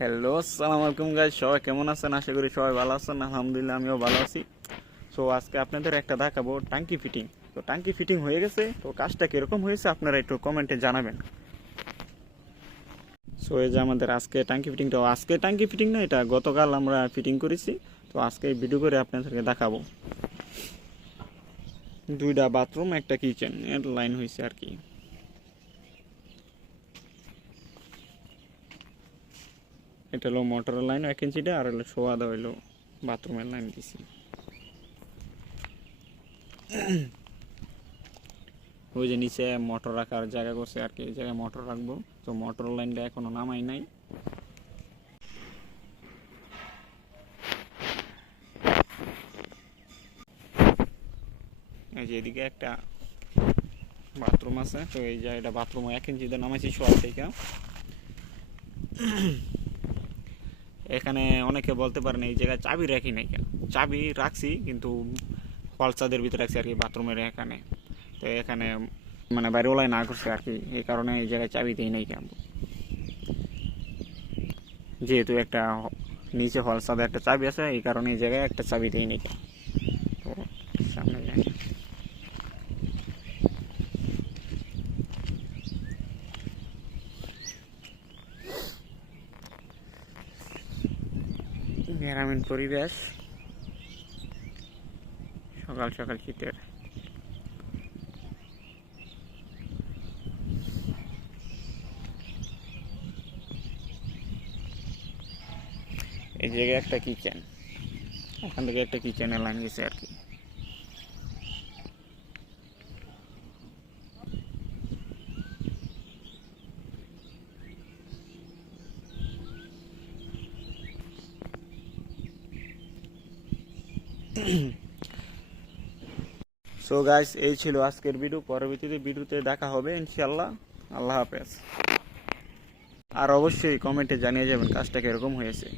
Hello, আসসালামু আলাইকুম guys. সবাই কেমন আছেন? আশা করি সবাই ভালো আছেন। আলহামদুলিল্লাহ আমিও ভালো আছি। সো আজকে আপনাদের একটা দেখাবো টাঙ্কি ফিটিং। তো টাঙ্কি ফিটিং হয়ে গেছে, তো কাজটা কীরকম হয়েছে আপনারা একটু কমেন্টে জানাবেন। সো এই যে আমাদের আজকে টাঙ্কি ফিটিংটা, আজকে টাঙ্কি ফিটিং না, এটা গতকাল আমরা ফিটিং করেছি। তো আজকে ভিডিও করে আপনাদেরকে দেখাবো। দুইটা বাথরুম, একটা কিচেন এর লাইন হয়েছে আর কি। এটা হলো মোটরের লাইন 1 ইঞ্চিটা, আর হলো সোয়াদা হইলো বাথরুমের লাইন দিছি। ওই যে নিচে মোটর রাখার জায়গা করছে আর কি, এই জায়গায় মোটর রাখবো। তো মোটর লাইনটা এখনো নামাই নাই। এই যে এদিকে একটা বাথরুম আছে, তো এই জায়গাটা বাথরুম 1 ইঞ্চিতে নামাইছি শোয়ার থেকে। এখানে অনেকে বলতে পারেন এই জায়গায় চাবি রাখি নাই কেন। চাবি রাখছি, কিন্তু ফলসাদের ভিতরে রাখছি আর কি, বাথরুমের এখানে। তো এখানে মানে বাইরে ওলাই না করছে আর কি, এই কারণে এই জায়গায় চাবি দিই নাই কেন। যেহেতু একটা নিচে ফলসাদে একটা চাবি আছে, এই কারণে এই জায়গায় একটা চাবি দিই নাই কেন। তো সামনে যাই। গ্রামীণ পরিবেশ, সকাল সকাল শীতের। এই জায়গায় একটা কিচেন, এখান থেকে একটা কিচেনের লাইন গেছে আর কি। সো গাইস, এই ছিল আজকের ভিডিও। পরবর্তীতে ভিডিওতে দেখা হবে ইনশাল্লাহ। আল্লাহ হাফেজ। আর অবশ্যই কমেন্টে জানিয়ে যাবেন কাজটা কিরকম হয়েছে।